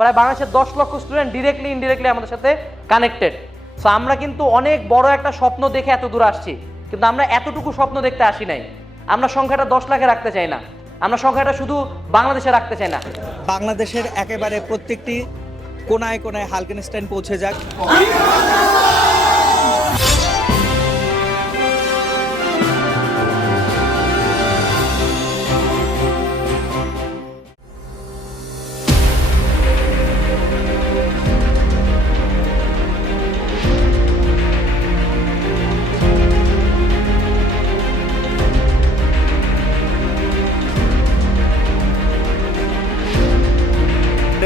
প্রায় বাংলাদেশের দশ লক্ষ স্টুডেন্ট ডিরেক্টলি ইনডিরেক্টলি আমাদের সাথে কানেক্টেড সো আমরা কিন্তু অনেক বড় একটা স্বপ্ন দেখে এত দূর আসছি, কিন্তু আমরা এতটুকু স্বপ্ন দেখতে আসি নাই। আমরা সংখ্যাটা দশ লাখে রাখতে চাই না। আমরা সংখ্যাটা শুধু বাংলাদেশে রাখতে চাই না। বাংলাদেশের একেবারে প্রত্যেকটি কোনায় কোনায় হালকেনস্টাইন পৌঁছে যাক।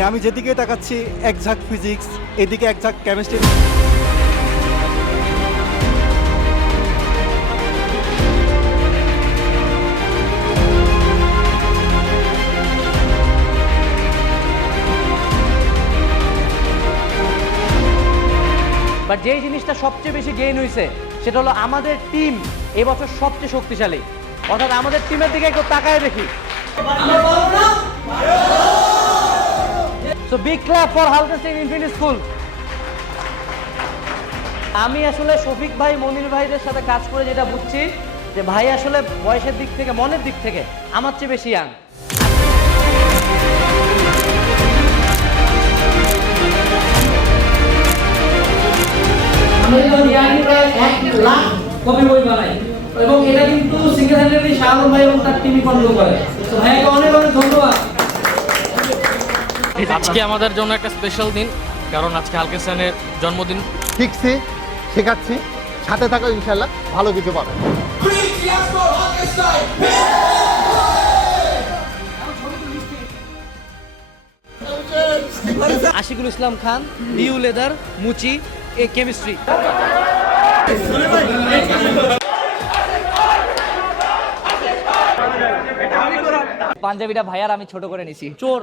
আমি যেদিকে তাকাচ্ছি এক ফিজিক্স এদিকে এক ঝাঁক কেমিস্ট্রি বাট যেই জিনিসটা সবচেয়ে বেশি গেইন হয়েছে সেটা হলো আমাদের টিম এবছর সবচেয়ে শক্তিশালী। অর্থাৎ আমাদের টিমের দিকে একটু তাকায় দেখি। সো বিগ ক্লাব ফর হালকাস্টেইন ইনফিনিটি স্কুল আমি আসলে শফিক ভাই, মনির ভাইদের সাথে কাজ করে যেটা বুঝছি, যে ভাই আসলে বয়সের দিক থেকে, মনের দিক থেকে আমার চেয়ে বেশি বানাই। এবং এটা কিন্তু সিঙ্গেল শাহরুখ ভাই এবং তার টিমই কন্ট্রোল করে। তো ভাইয়াকে আজকে আমাদের জন্য একটা স্পেশাল দিন কারণ আজকে হালকেসানের জন্মদিন। শিখছি শেখাচ্ছি সাথে থাকো ইনশাল্লাহ ভালো কিছু পাবে। আশিকুল ইসলাম খান নিউ লেদার মুচি এ কেমিস্ট্রি। পাঞ্জাবিটা ভাইয়ার আমি ছোট করে নিছি। চোর।